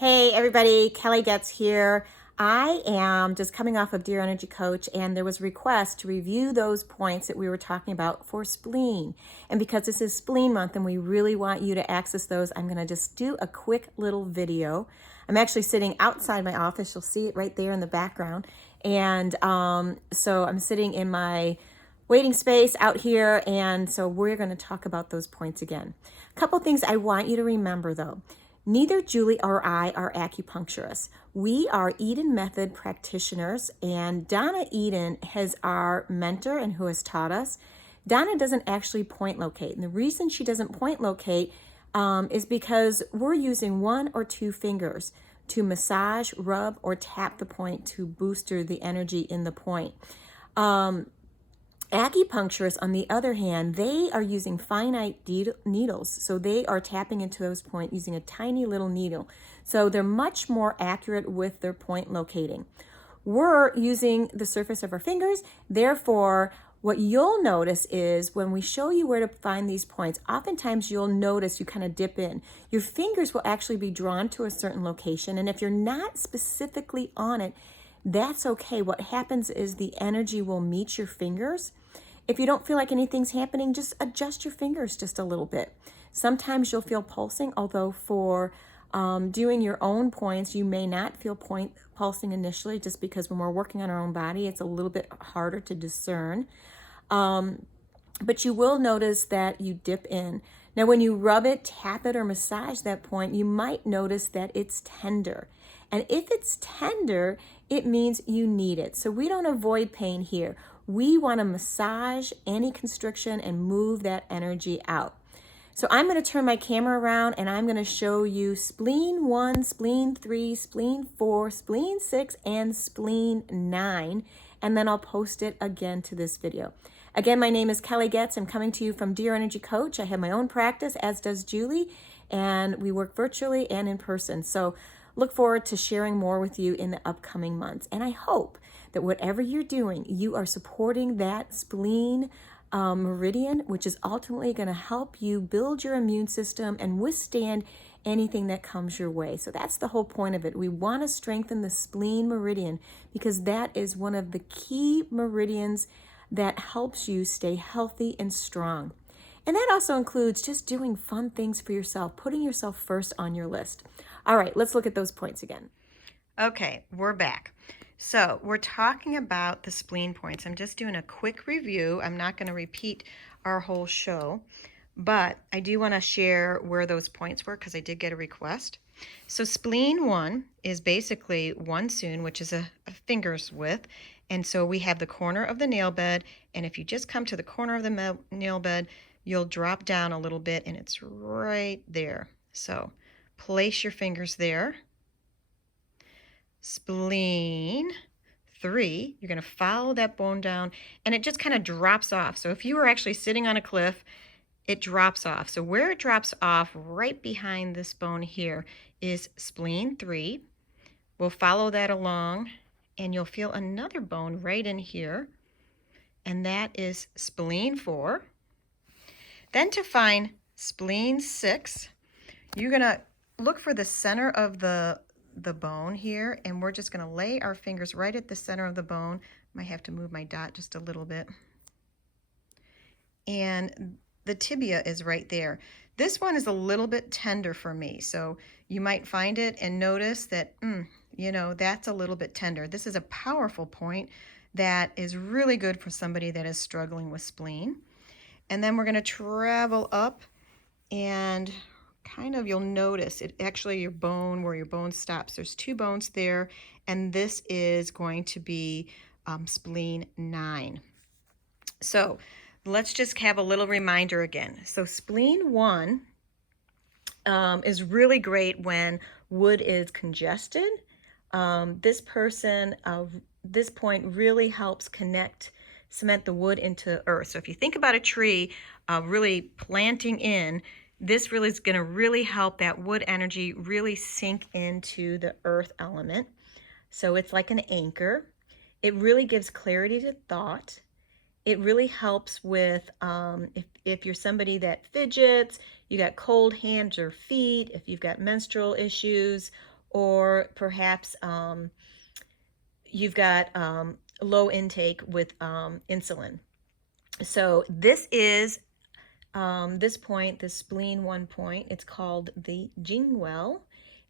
Hey everybody, Kelly Getz here. I am just coming off of Dear Energy Coach, and there was a request to review those points that we were talking about for spleen. And because this is spleen month and we really want you to access those, I'm going to just do a quick little video. I'm actually sitting outside my office. You'll see it right there in the background. And so I'm sitting in my waiting space out here, and so we're going to talk about those points again. A couple things I want you to remember though. Neither Julie or I are acupuncturists. We are Eden Method practitioners, and Donna Eden is our mentor and who has taught us. Donna doesn't actually point locate, and the reason she doesn't point locate is because we're using one or two fingers to massage, rub, or tap the point to booster the energy in the point. Acupuncturists, on the other hand, they are using finite needles. So they are tapping into those points using a tiny little needle. So they're much more accurate with their point locating. We're using the surface of our fingers. Therefore, what you'll notice is when we show you where to find these points, oftentimes you'll notice you kind of dip in. Your fingers will actually be drawn to a certain location. And if you're not specifically on it, that's okay. What happens is the energy will meet your fingers. If you don't feel like anything's happening, just adjust your fingers just a little bit. Sometimes you'll feel pulsing, although for doing your own points, you may not feel pulsing initially, just because when we're working on our own body, it's a little bit harder to discern. But you will notice that you dip in. Now, when you rub it, tap it, or massage that point, you might notice that it's tender. And if it's tender, it means you need it. So we don't avoid pain here. We want to massage any constriction and move that energy out. So I'm going to turn my camera around and I'm going to show you spleen 1, spleen 3, spleen 4, spleen 6, and spleen 9. And then I'll post it again to this video. Again, my name is Kelly Getz. I'm coming to you from Dear Energy Coach. I have my own practice, as does Julie, and we work virtually and in person. So look forward to sharing more with you in the upcoming months. And I hope that whatever you're doing, you are supporting that spleen meridian, which is ultimately going to help you build your immune system and withstand anything that comes your way. So that's the whole point of it. We want to strengthen the spleen meridian because that is one of the key meridians that helps you stay healthy and strong. And that also includes just doing fun things for yourself, putting yourself first on your list. All right, let's look at those points again. Okay, we're back. So we're talking about the spleen points. I'm just doing a quick review. I'm not going to repeat our whole show, but I do want to share where those points were because I did get a request. So spleen 1 is basically 1 cun, which is a finger's width. And so we have the corner of the nail bed. And if you just come to the corner of the nail bed, you'll drop down a little bit and it's right there. So place your fingers there. Spleen 3, you're going to follow that bone down and it just kind of drops off. So if you were actually sitting on a cliff, it drops off. So where it drops off right behind this bone here is spleen 3. We'll follow that along and you'll feel another bone right in here, and that is spleen 4. Then to find spleen 6, you're going to look for the center of the bone here, and we're just going to lay our fingers right at the center of the bone. Might have to move my dot just a little bit. And the tibia is right there. This one is a little bit tender for me, so you might find it and notice that, that's a little bit tender. This is a powerful point that is really good for somebody that is struggling with spleen. And then we're going to travel up and kind of, you'll notice it actually your bone, where your bone stops. There's 2 bones there, and this is going to be spleen 9. So let's just have a little reminder again. So spleen 1 is really great when wood is congested. This point really helps cement the wood into earth. So if you think about a tree really planting in, this really is going to really help that wood energy really sink into the earth element. So it's like an anchor. It really gives clarity to thought. It really helps with if you're somebody that fidgets, you got cold hands or feet, if you've got menstrual issues, or perhaps you've got low intake with insulin. So this is this point, the spleen 1 point. It's called the Jingwell,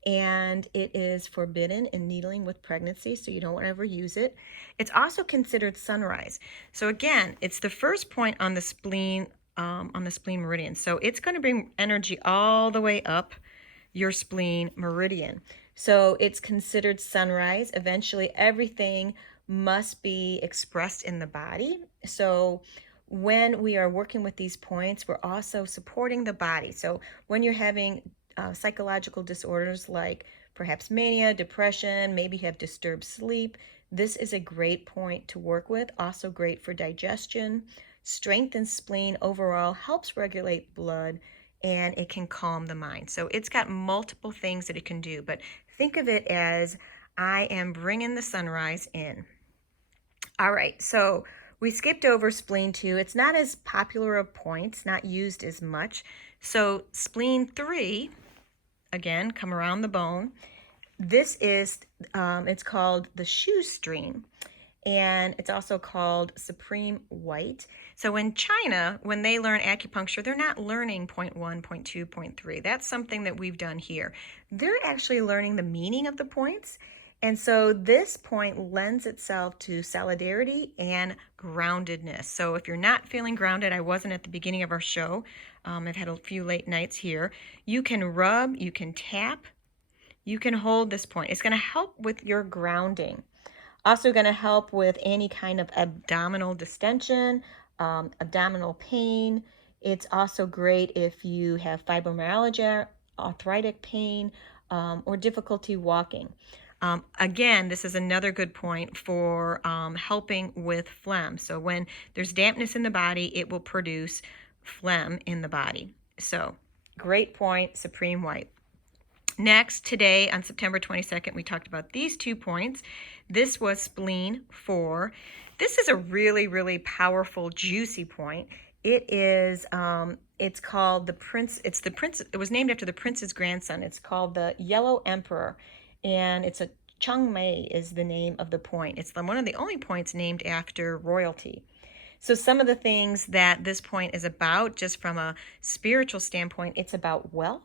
and it is forbidden in needling with pregnancy, so you don't want to ever use it. It's also considered sunrise. So again, it's the first point on the spleen meridian. So it's going to bring energy all the way up your spleen meridian. So it's considered sunrise. Eventually, everything must be expressed in the body. So when we are working with these points, we're also supporting the body. So when you're having psychological disorders like perhaps mania, depression, maybe you have disturbed sleep, this is a great point to work with. Also great for digestion. Strengthens spleen overall, helps regulate blood, and it can calm the mind. So it's got multiple things that it can do, but think of it as I am bringing the sunrise in. All right, so we skipped over spleen 2. It's not as popular a point, it's not used as much. So spleen 3, again, come around the bone. This is, it's called the shoestring, and it's also called supreme white. So in China, when they learn acupuncture, they're not learning point 1, point 2, point 3. That's something that we've done here. They're actually learning the meaning of the points. And so this point lends itself to solidarity and groundedness. So if you're not feeling grounded, I wasn't at the beginning of our show. I've had a few late nights here. You can rub, you can tap, you can hold this point. It's going to help with your grounding. Also going to help with any kind of abdominal distension, abdominal pain. It's also great if you have fibromyalgia, arthritic pain, or difficulty walking. Again, this is another good point for helping with phlegm. So when there's dampness in the body, it will produce phlegm in the body. So great point, supreme white. Next, today on September 22nd, we talked about these 2 points. This was spleen 4. This is a really, really powerful, juicy point. It is, it's called the Prince, it was named after the prince's grandson. It's called the Yellow Emperor, and it's a Changmei is the name of the point. It's one of the only points named after royalty. So some of the things that this point is about, just from a spiritual standpoint, it's about wealth,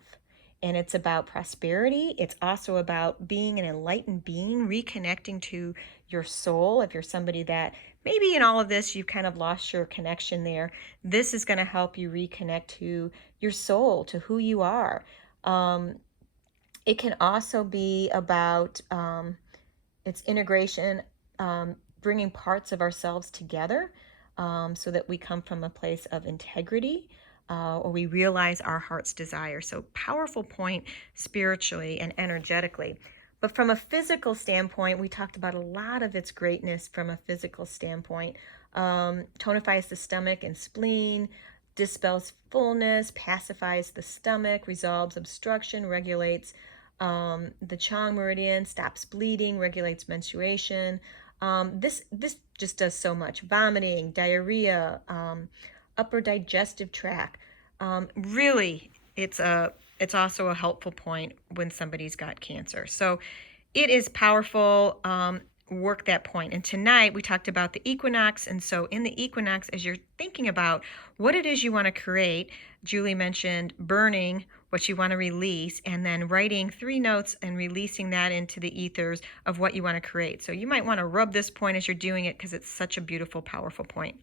and it's about prosperity. It's also about being an enlightened being, reconnecting to your soul. If you're somebody that maybe in all of this you've kind of lost your connection there, this is going to help you reconnect to your soul, to who you are. It can also be about its integration, bringing parts of ourselves together so that we come from a place of integrity, or we realize our heart's desire. So powerful point spiritually and energetically. But from a physical standpoint, we talked about a lot of its greatness from a physical standpoint. Tonifies the stomach and spleen, dispels fullness, pacifies the stomach, resolves obstruction, regulates the Chang meridian, stops bleeding, regulates menstruation. This just does so much. Vomiting, diarrhea, upper digestive tract. Really, it's also a helpful point when somebody's got cancer. So it is powerful. Work that point. And tonight we talked about the equinox. And so in the equinox, as you're thinking about what it is you want to create, Julie mentioned burning what you want to release, and then writing 3 notes and releasing that into the ethers of what you want to create. So you might want to rub this point as you're doing it because it's such a beautiful, powerful point.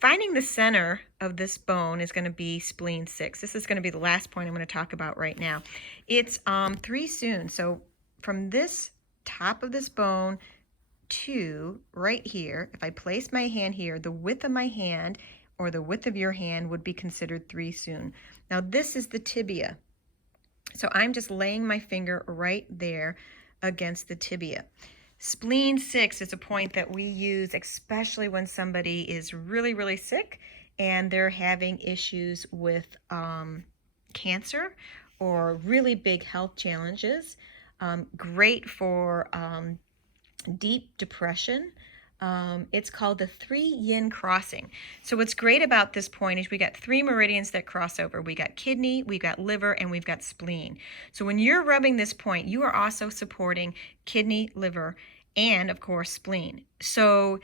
Finding the center of this bone is going to be spleen 6. This is going to be the last point I'm going to talk about right now. It's 3 soon. So from this top of this bone to right here, if I place my hand here, the width of my hand or the width of your hand would be considered 3 soon. Now this is the tibia. So I'm just laying my finger right there against the tibia. Spleen 6 is a point that we use especially when somebody is really, really sick and they're having issues with cancer or really big health challenges. Great for deep depression, It's called the 3 yin crossing. So what's great about this point is we got 3 meridians that cross over. We got kidney, we've got liver, and we've got spleen. So when you're rubbing this point, you are also supporting kidney, liver, and of course spleen. So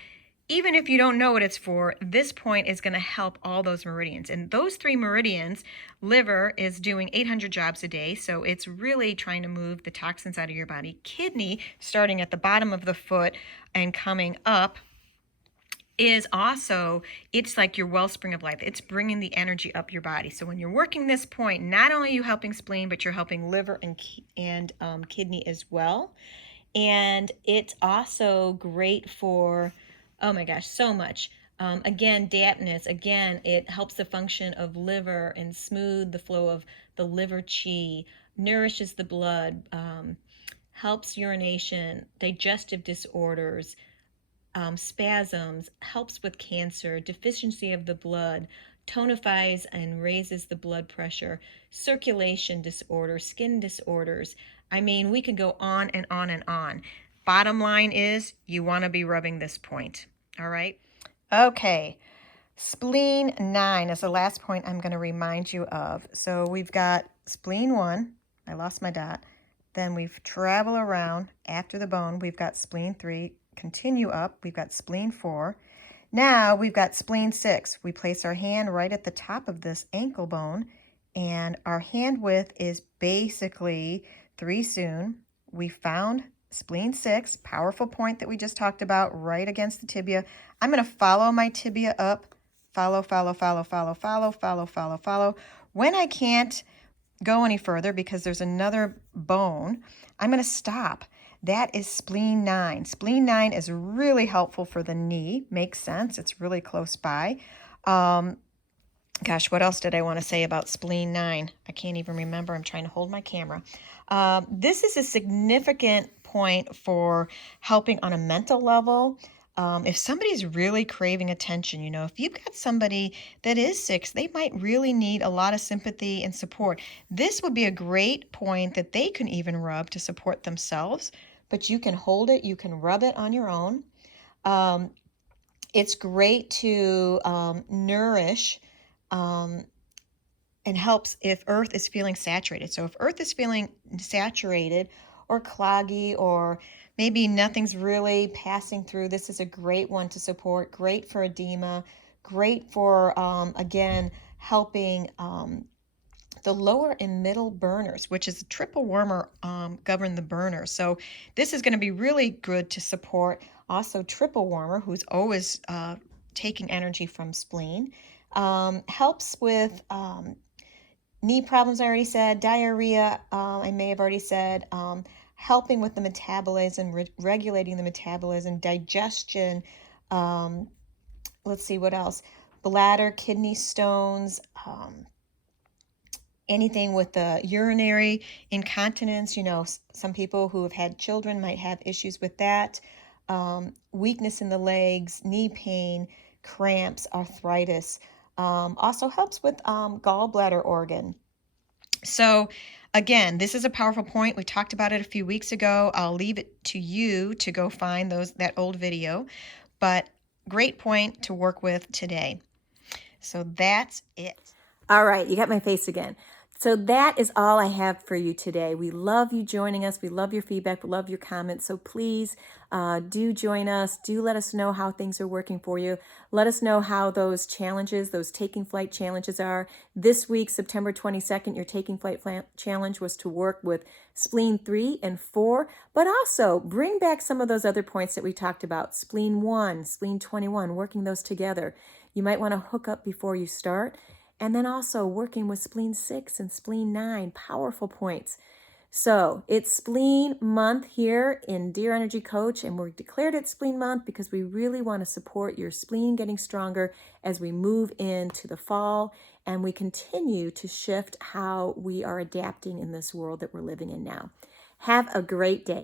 even if you don't know what it's for, this point is going to help all those meridians. And those 3 meridians, liver is doing 800 jobs a day, so it's really trying to move the toxins out of your body. Kidney, starting at the bottom of the foot and coming up, is also, it's like your wellspring of life. It's bringing the energy up your body. So when you're working this point, not only are you helping spleen, but you're helping liver and kidney as well. And it's also great for, oh my gosh, so much. Again, dampness, again, it helps the function of liver and smooth the flow of the liver chi, nourishes the blood, helps urination, digestive disorders, spasms, helps with cancer, deficiency of the blood, tonifies and raises the blood pressure, circulation disorders, skin disorders. I mean, we could go on and on and on. Bottom line is you want to be rubbing this point. All right. Okay. Spleen 9 is the last point I'm going to remind you of. So we've got spleen 1. I lost my dot. Then we've traveled around after the bone. We've got spleen 3. Continue up. We've got spleen 4. Now we've got spleen 6. We place our hand right at the top of this ankle bone, and our hand width is basically 3 soon. We found spleen 6, powerful point that we just talked about, right against the tibia. I'm going to follow my tibia up. Follow, follow, follow, follow, follow, follow, follow, follow. When I can't go any further because there's another bone, I'm going to stop. That is spleen 9. Spleen 9 is really helpful for the knee. Makes sense. It's really close by. Gosh, what else did I want to say about spleen 9? I can't even remember. I'm trying to hold my camera. This is a significant point for helping on a mental level. If somebody's really craving attention, if you've got somebody that is sick, they might really need a lot of sympathy and support. This would be a great point that they can even rub to support themselves, but you can hold it, you can rub it on your own. It's great to nourish and helps if earth is feeling saturated. So if earth is feeling saturated or cloggy, or maybe nothing's really passing through, this is a great one to support. Great for edema, great for, again, helping the lower and middle burners, which is a triple wormer govern the burner. So this is going to be really good to support. Also triple wormer, who's always taking energy from spleen. Helps with knee problems, I already said. Diarrhea, I may have already said. Helping with the metabolism, regulating the metabolism, digestion. Let's see what else. Bladder, kidney stones, anything with the urinary incontinence. Some people who have had children might have issues with that. Weakness in the legs, knee pain, cramps, arthritis. Also helps with gallbladder organ. So again, this is a powerful point. We talked about it a few weeks ago. I'll leave it to you to go find that old video, but great point to work with today. So that's it. All right, you got my face again. So that is all I have for you today. We love you joining us. We love your feedback. We love your comments. So please do join us. Do let us know how things are working for you. Let us know how those challenges, those Taking Flight challenges are. This week, September 22nd, your Taking Flight challenge was to work with spleen 3 and 4, but also bring back some of those other points that we talked about. Spleen 1, spleen 21, working those together. You might want to hook up before you start. And then also working with spleen 6 and spleen 9, powerful points. So it's spleen month here in Dear Energy Coach, and we're declared it spleen month because we really want to support your spleen getting stronger as we move into the fall and we continue to shift how we are adapting in this world that we're living in now. Have a great day.